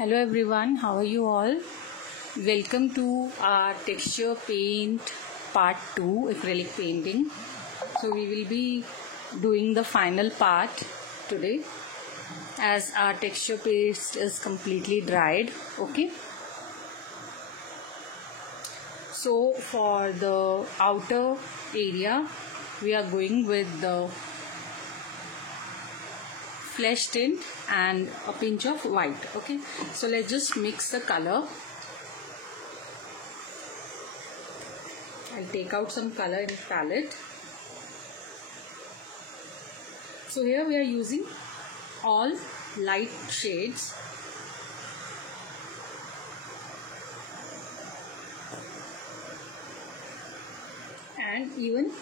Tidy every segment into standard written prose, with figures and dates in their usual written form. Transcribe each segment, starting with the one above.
Hello everyone, how are you all? Welcome to our texture paint part 2 acrylic painting. So we will be doing the final part today as our texture paste is completely dried. Okay. So for the outer area we are going with the flesh tint and a pinch of white. Okay, so let's just mix the color. I'll take out some color in palette. So here we are using all light shades. And even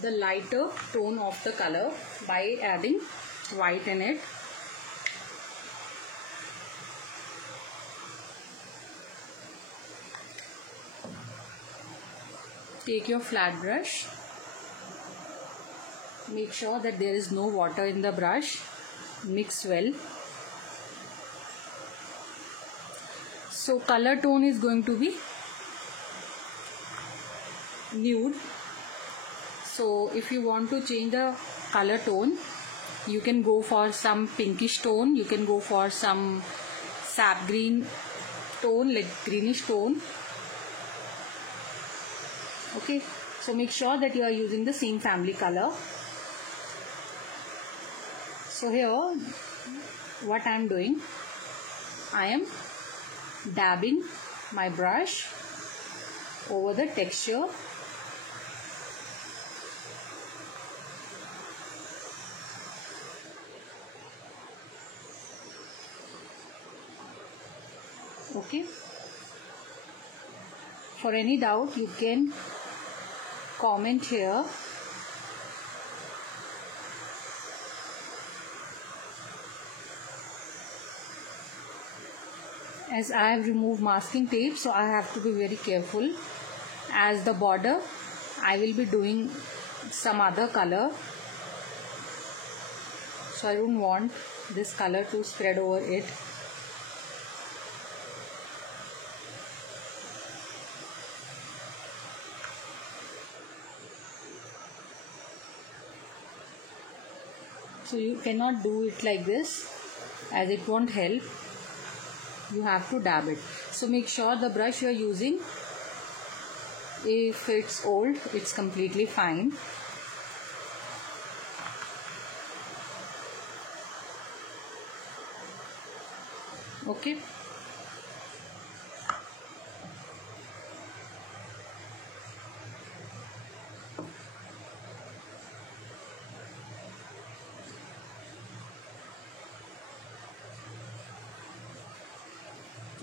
the lighter tone of the color by adding white in it. Take your flat brush. Make sure that there is no water in the brush. Mix well. So color tone is going to be nude. So if you want to change the color tone, you can go for some pinkish tone, you can go for some sap green tone, like greenish tone. Okay, so make sure that you are using the same family color. So here what I am doing, I am dabbing my brush over the texture. Okay, for any doubt you can comment here. As I have removed masking tape, so I have to be very careful. As the border, I will be doing some other color, so I don't want this color to spread over it. So you cannot do it like this, as it won't help. You have to dab it. So make sure the brush you are using, if it's old, it's completely fine. Okay.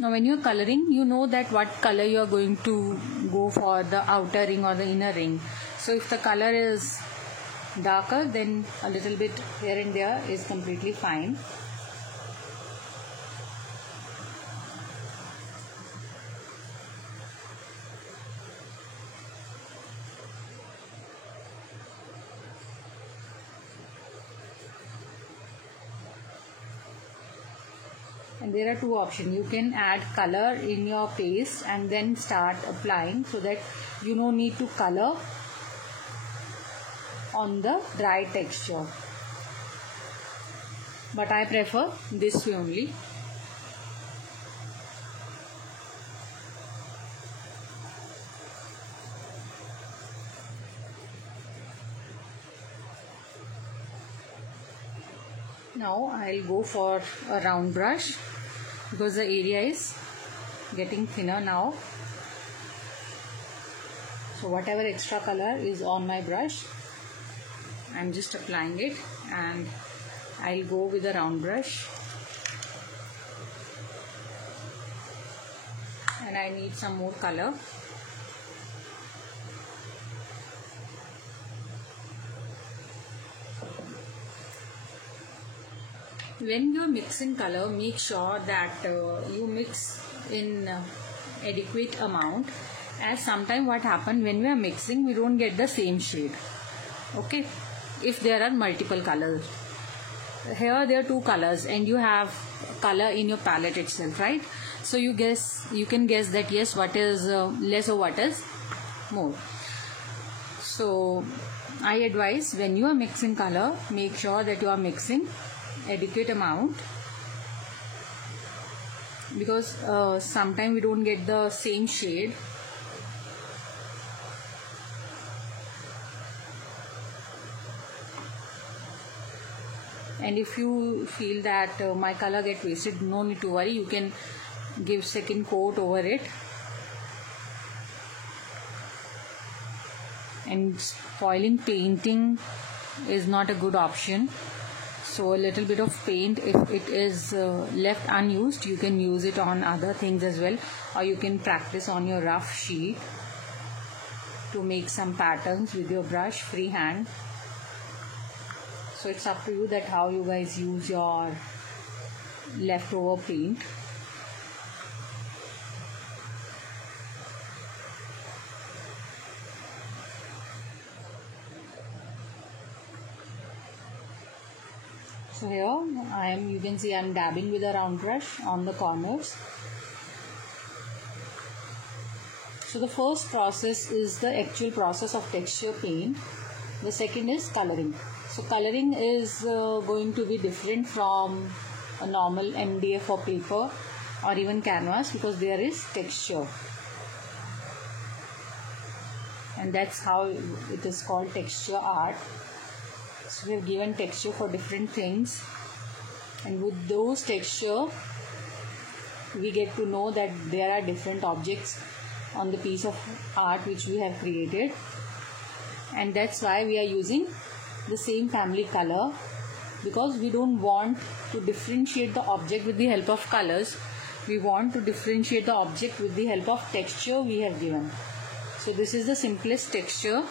Now when you are coloring, you know that what color you are going to go for the outer ring or the inner ring. So if the color is darker, then a little bit here and there is completely fine. And there are two options. You can add color in your paste and then start applying, so that you no need to color on the dry texture. But I prefer this way only. Now I'll go for a round brush because the area is getting thinner now. So whatever extra color is on my brush, I'm just applying it, and I'll go with a round brush. And I need some more color. When you are mixing color, make sure that you mix in adequate amount, as sometimes what happens when we are mixing, we don't get the same shade. Okay, if there are multiple colors. Here there are two colors and you have color in your palette itself, right? So you can guess that yes, what is less or what is more. So I advise, when you are mixing color, make sure that you are mixing adequate amount, because sometimes we don't get the same shade. And if you feel that my color get wasted, no need to worry, you can give second coat over it. And spoiling painting is not a good option, so a little bit of paint, if it is left unused, you can use it on other things as well, or you can practice on your rough sheet to make some patterns with your brush freehand. So it's up to you that how you guys use your leftover paint. So here you can see I'm dabbing with a round brush on the corners. So the first process is the actual process of texture paint. The second is coloring. So coloring is going to be different from a normal MDF or paper or even canvas, because there is texture, and that's how it is called texture art. So we have given texture for different things, and with those texture we get to know that there are different objects on the piece of art which we have created, and that's why we are using the same family color, because we don't want to differentiate the object with the help of colors. We want to differentiate the object with the help of texture we have given. So this is the simplest texture,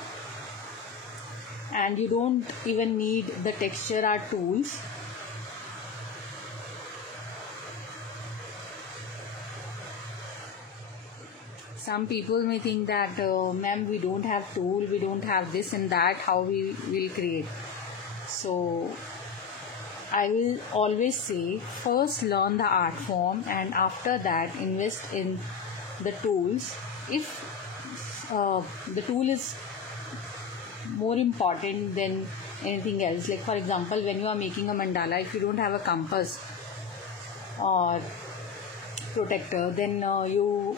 and you don't even need the texture art tools. Some people may think that ma'am, we don't have tool, we don't have this and that, how we will create. So I will always say, first learn the art form, and after that invest in the tools. If the tool is more important than anything else, like for example, when you are making a mandala, if you don't have a compass or protector, then you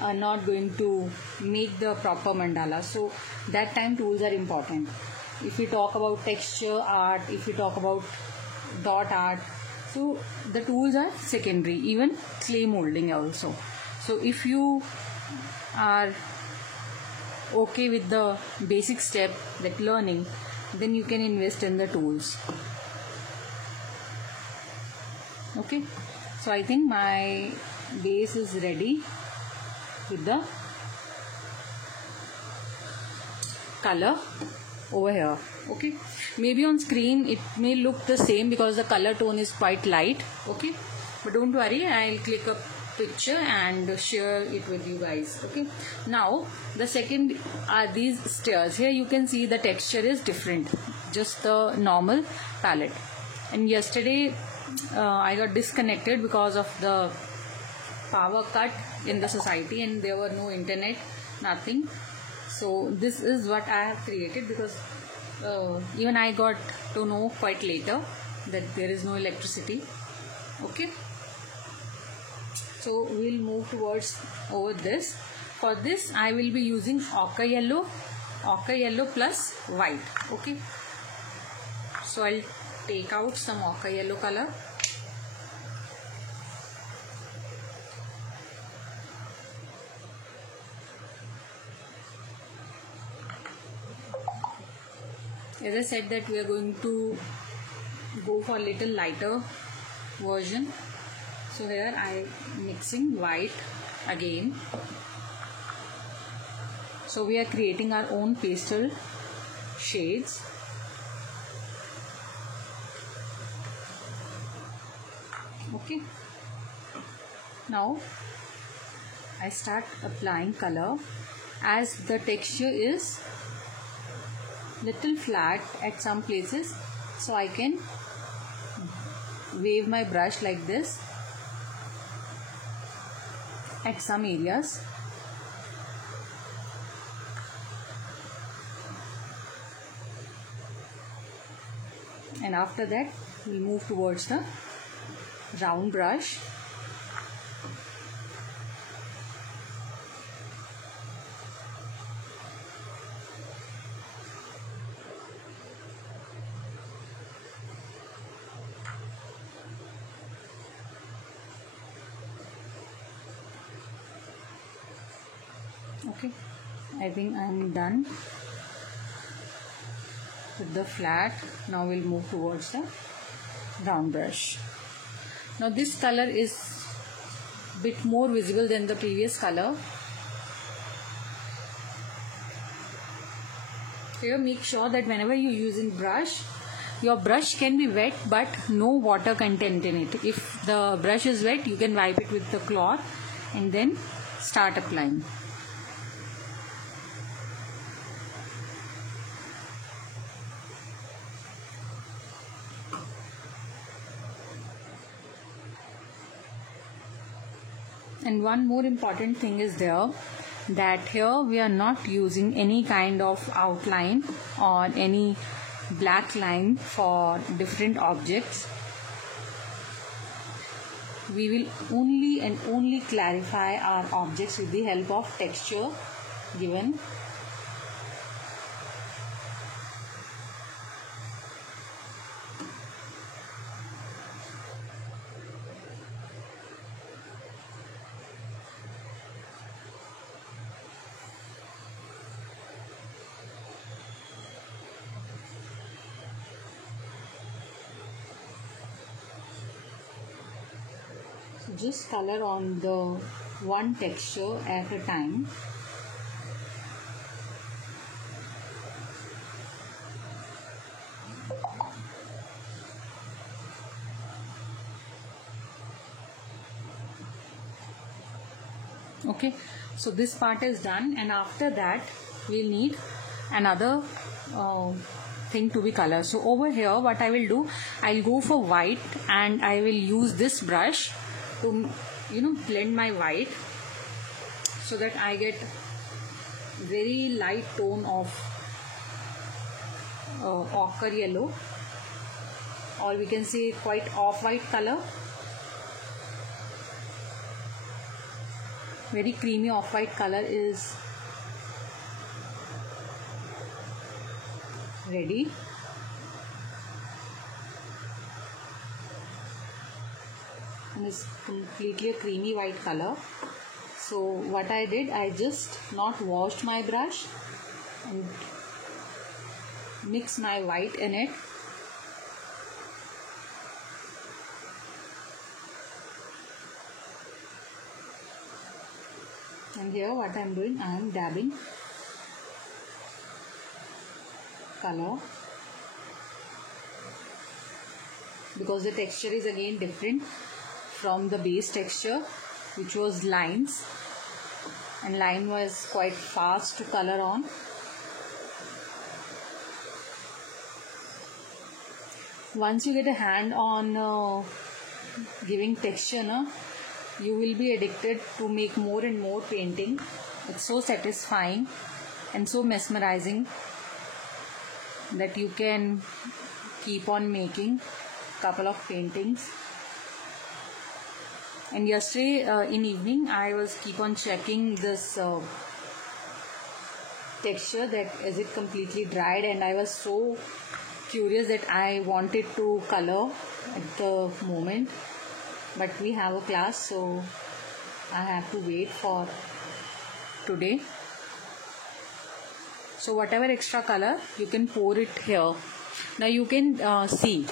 are not going to make the proper mandala. So that time tools are important. If we talk about texture art, if we talk about dot art, so the tools are secondary, even clay molding also. So if you are okay with the basic step, like learning, then you can invest in the tools. Okay, so I think my base is ready with the color over here. Okay, maybe on screen it may look the same because the color tone is quite light. Okay, but don't worry, I'll click a picture and share it with you guys. Okay, now the second are these stairs. Here you can see the texture is different, just the normal palette. And yesterday I got disconnected because of the power cut in the society, and there were no internet, nothing. So this is what I have created, because even I got to know quite later that there is no electricity. Okay, so we'll move towards over this. For this I will be using ochre yellow plus white. Okay, so I'll take out some ochre yellow color. As I said that we are going to go for a little lighter version. So here I am mixing white again. So we are creating our own pastel shades. Okay. Now I start applying color, as the texture is little flat at some places, so I can wave my brush like this at some areas. And after that we'll move towards the round brush. Okay, I think I'm done with the flat. Now we'll move towards the round brush. Now this color is bit more visible than the previous color. Here make sure that whenever you use in brush, your brush can be wet but no water content in it. If the brush is wet, you can wipe it with the cloth and then start applying. And one more important thing is there, that here we are not using any kind of outline or any black line for different objects. We will only and only clarify our objects with the help of texture given. Just color on the one texture at a time. Okay, so this part is done, and after that we'll need another thing to be colored. So over here what I will do, I'll go for white and I will use this brush to blend my white so that I get very light tone of ochre yellow, or we can say quite off-white color, very creamy off-white color is ready. And it's completely a creamy white color. So what I did, I just not washed my brush and mix my white in it. And here what I am doing, I am dabbing color, because the texture is again different from the base texture, which was lines, and line was quite fast to color on. Once you get a hand on giving texture, you will be addicted to make more and more painting. It's so satisfying and so mesmerizing that you can keep on making couple of paintings. And yesterday in evening I was keep on checking this texture, that is it completely dried, and I was so curious that I wanted to color at the moment, but we have a class, so I have to wait for today. So whatever extra color, you can pour it here. Now you can see.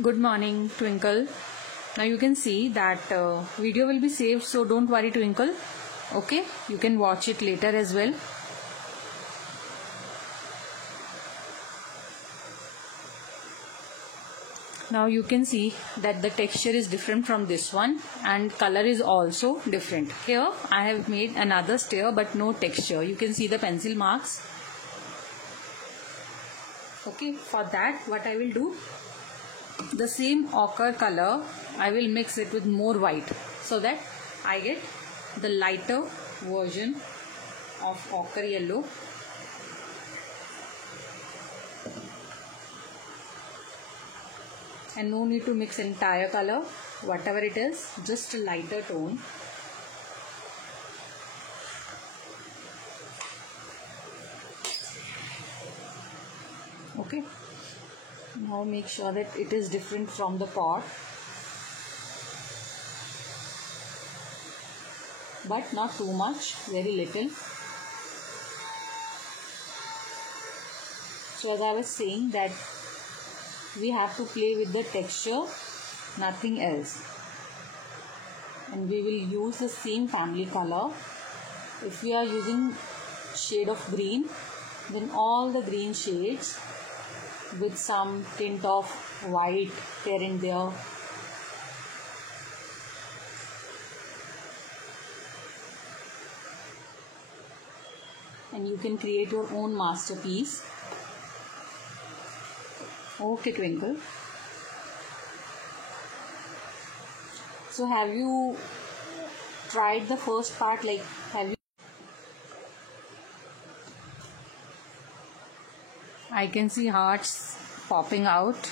Good morning, Twinkle. Now you can see that video will be saved, so don't worry, Twinkle. Okay, you can watch it later as well. Now you can see that the texture is different from this one, and color is also different. Here I have made another stair but no texture. You can see the pencil marks. Okay, for that what I will do, the same ochre color, I will mix it with more white so that I get the lighter version of ochre yellow. And no need to mix entire color, whatever it is, just a lighter tone. Okay, now make sure that it is different from the pot, but not too much, very little. So as I was saying that we have to play with the texture, nothing else. And we will use the same family color. If we are using shade of green, then all the green shades with some tint of white here and there. And you can create your own masterpiece. Okay, Twinkle. So have you tried the first part? Like, have you? I can see hearts popping out.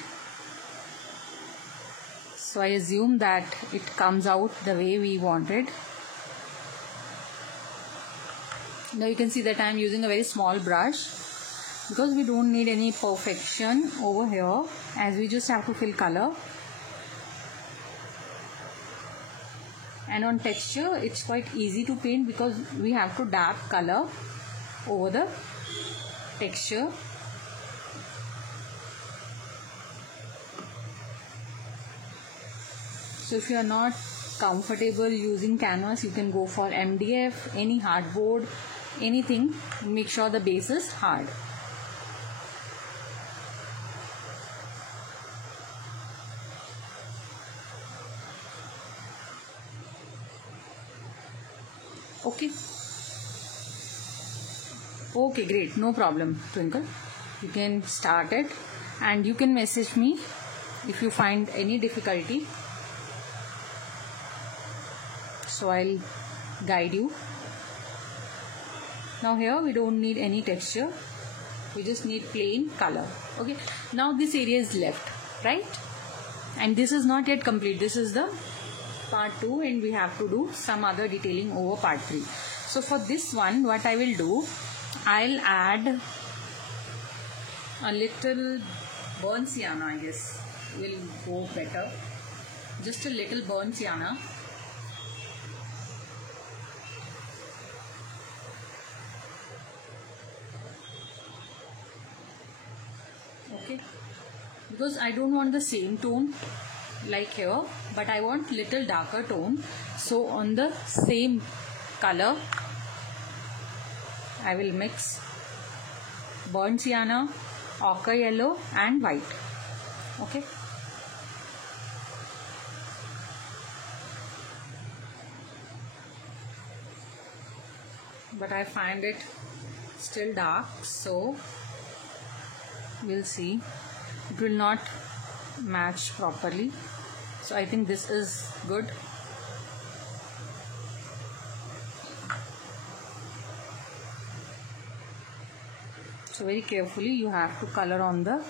So I assume that it comes out the way we wanted. Now you can see that I am using a very small brush because we don't need any perfection over here, as we just have to fill color. And on texture, it's quite easy to paint because we have to dab color over the texture. So if you are not comfortable using canvas, you can go for MDF, any hardboard, anything. Make sure the base is hard. Okay. Okay, great. No problem, Twinkle. You can start it and you can message me if you find any difficulty. So I'll guide you. Now here we don't need any texture. We just need plain color. Okay. Now this area is left, right? And this is not yet complete. This is the part 2 and we have to do some other detailing over part 3. So for this one, what I will do, I'll add a little burnt sienna, I guess will go better. Just a little burnt sienna. Okay, because I don't want the same tone like here, but I want little darker tone. So on the same color, I will mix burnt sienna, ochre yellow and white. Okay. But I find it still dark, so we'll see. It will not match properly. So I think this is good. So very carefully you have to color on the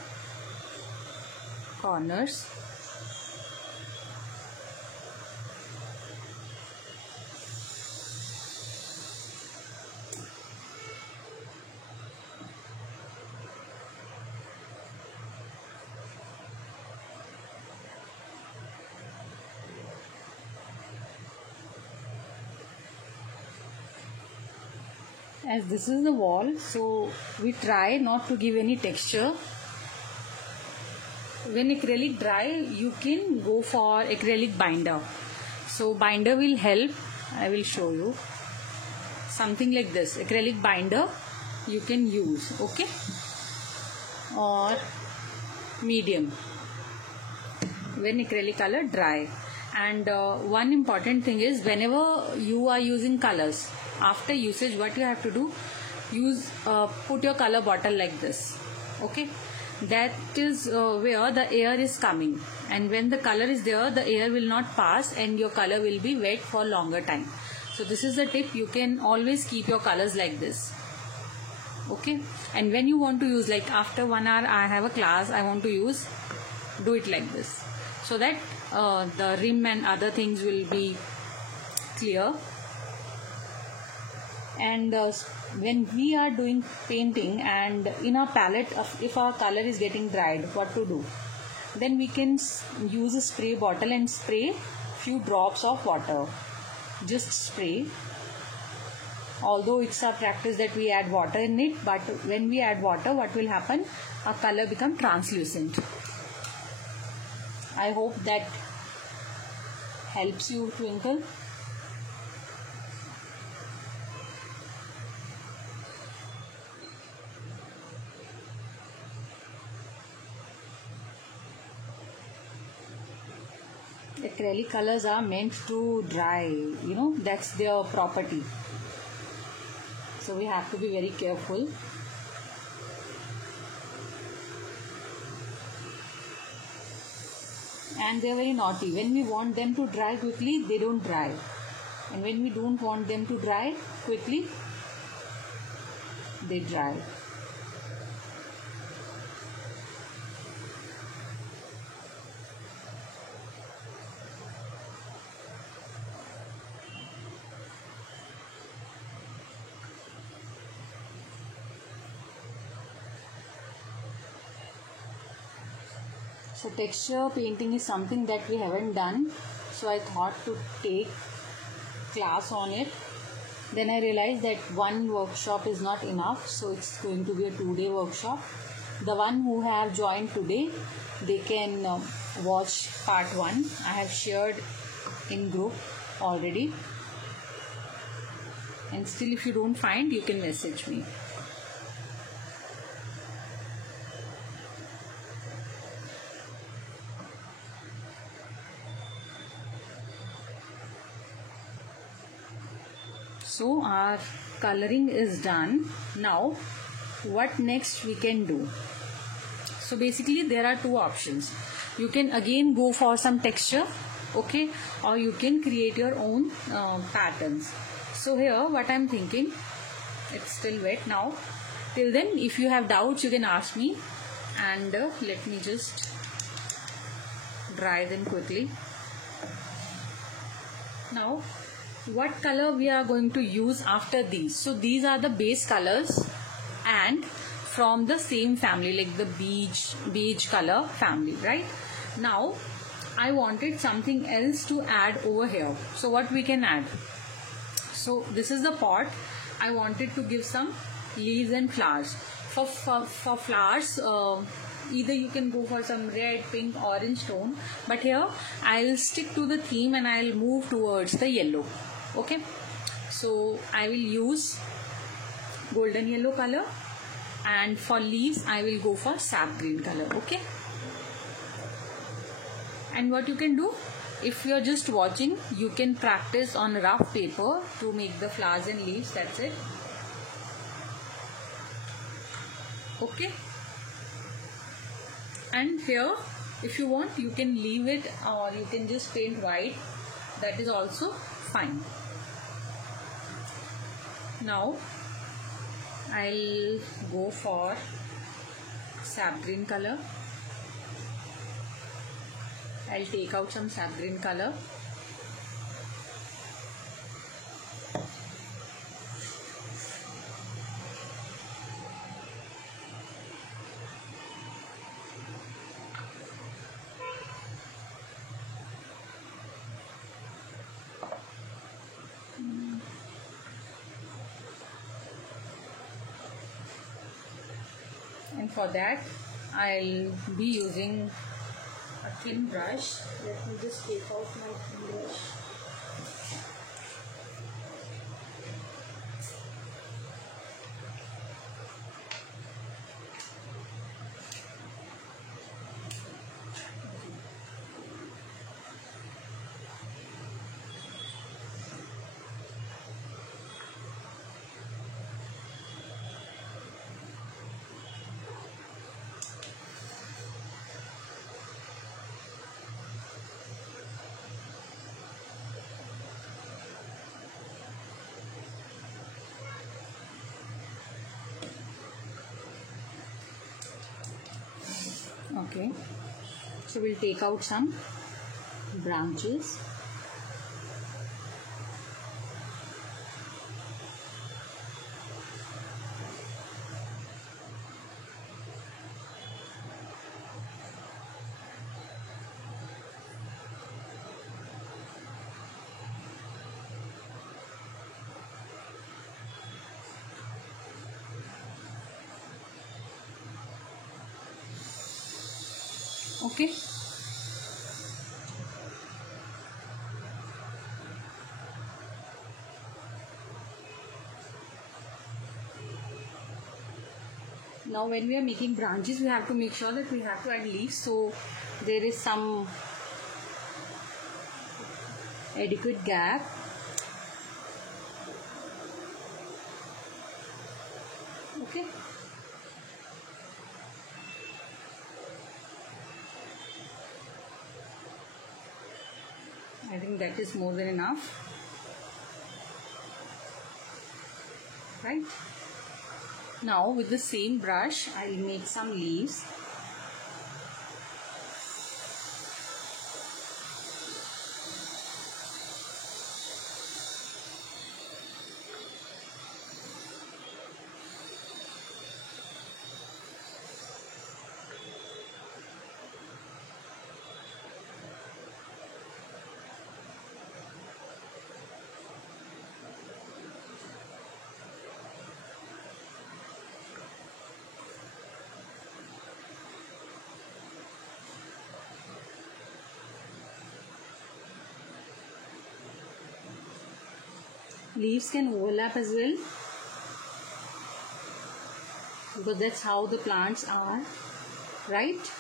corners. As this is the wall, so we try not to give any texture. When acrylic dry, you can go for acrylic binder. So binder will help. I will show you something like this. Acrylic binder you can use, okay, or medium when acrylic color dry. And one important thing is, whenever you are using colors, after usage what you have to do, use put your color bottle like this, okay. that is where the air is coming, and when the color is there, the air will not pass and your color will be wet for longer time. So this is the tip. You can always keep your colors like this. Okay, and when you want to use, like after 1 hour I have a class, I want to use, do it like this, so that the rim and other things will be clear. And when we are doing painting and in our palette, if our color is getting dried, what to do? Then we can use a spray bottle and spray few drops of water. Just spray. Although it's a practice that we add water in it, but when we add water, what will happen? Our color become translucent. I hope that helps you, Twinkle. Acrylic colors are meant to dry, that's their property. So we have to be very careful. And they are very naughty. When we want them to dry quickly, they don't dry. And when we don't want them to dry quickly, they dry. So texture painting is something that we haven't done, so I thought to take class on it. Then I realized that one workshop is not enough, so it's going to be a 2-day workshop. The one who have joined today, they can watch part 1. I have shared in group already, and still if you don't find, you can message me. So our coloring is done. Now what next we can do? So basically there are 2 options. You can again go for some texture, okay, or you can create your own patterns. So here what I'm thinking, it's still wet now. Till then, if you have doubts, you can ask me, and let me just dry them quickly. Now what color we are going to use after these? So these are the base colors and from the same family, like the beige color family, right? Now I wanted something else to add over here. So what we can add? So this is the pot. I wanted to give some leaves and flowers. For flowers, either you can go for some red, pink, orange tone, but here I'll stick to the theme and I'll move towards the yellow. Okay, so I will use golden yellow color, and for leaves I will go for sap green color. Okay, and what you can do, if you are just watching, you can practice on rough paper to make the flowers and leaves. That's it. Okay, and here if you want, you can leave it or you can just paint white. That is also fine. Now I'll go for sap green color. I'll take out some sap green color. And for that I'll be using a thin brush. Let me just take out my thin brush. Okay, so we'll take out some branches. Okay, now when we are making branches, we have to make sure that we have to add leaves, so there is some adequate gap. Okay, I think that is more than enough, right? Now with the same brush, I'll make some leaves. Leaves can overlap as well, because that's how the plants are, right?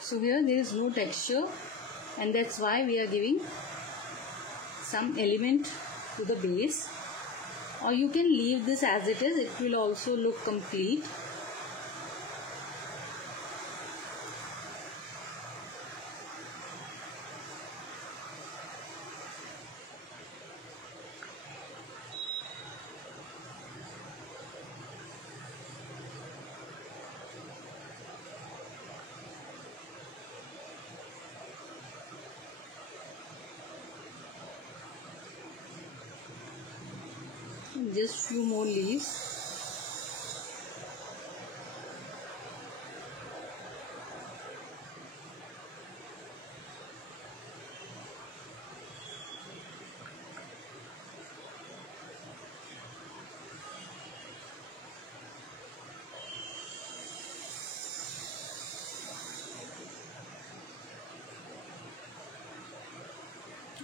So here there is no texture, and that's why we are giving some element to the base. Or you can leave this as it is, it will also look complete. Just few more leaves.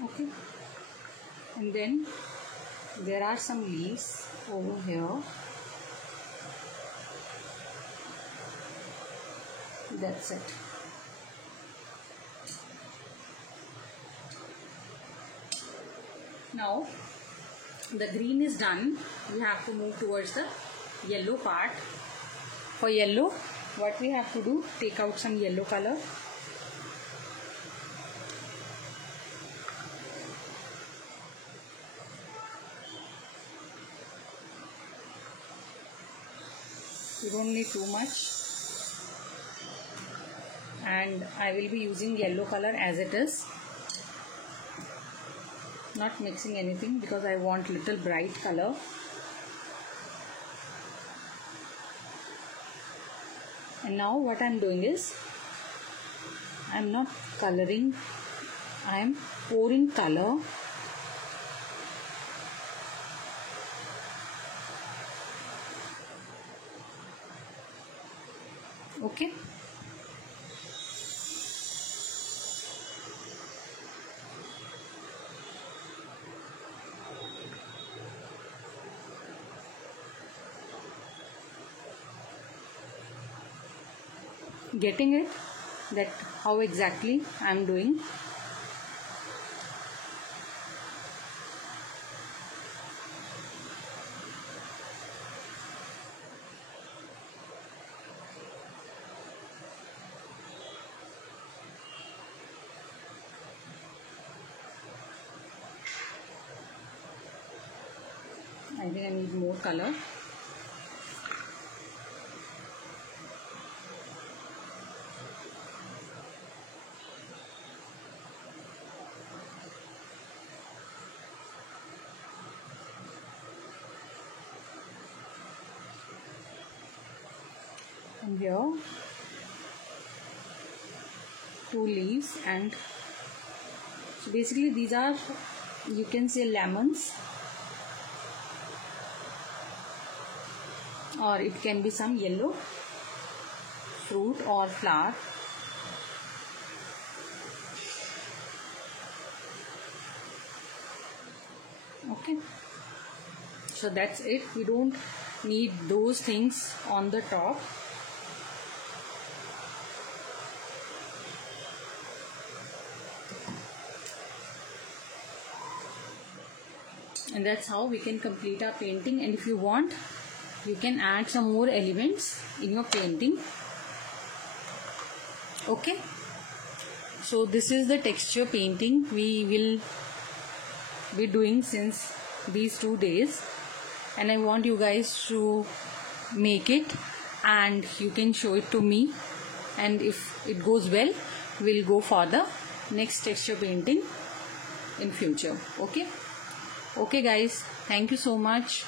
Okay, and then there are some leaves over here. That's it. Now the green is done. We have to move towards the yellow part. For yellow, what we have to do, take out some yellow color. You don't need too much, and I will be using yellow color as it is, not mixing anything, because I want little bright color. And now what I am doing is, I am not coloring, I am pouring color. Okay, getting it, that how exactly I am doing. I think I need more color. And here 2 leaves, and so basically these are, you can say, lemons, or it can be some yellow fruit or flower. Okay, so that's it. We don't need those things on the top. And that's how we can complete our painting. And if you want, you can add some more elements in your painting. Okay, so this is the texture painting we will be doing since these 2 days, and I want you guys to make it and you can show it to me, and if it goes well, we'll go for the next texture painting in future. Okay guys, thank you so much.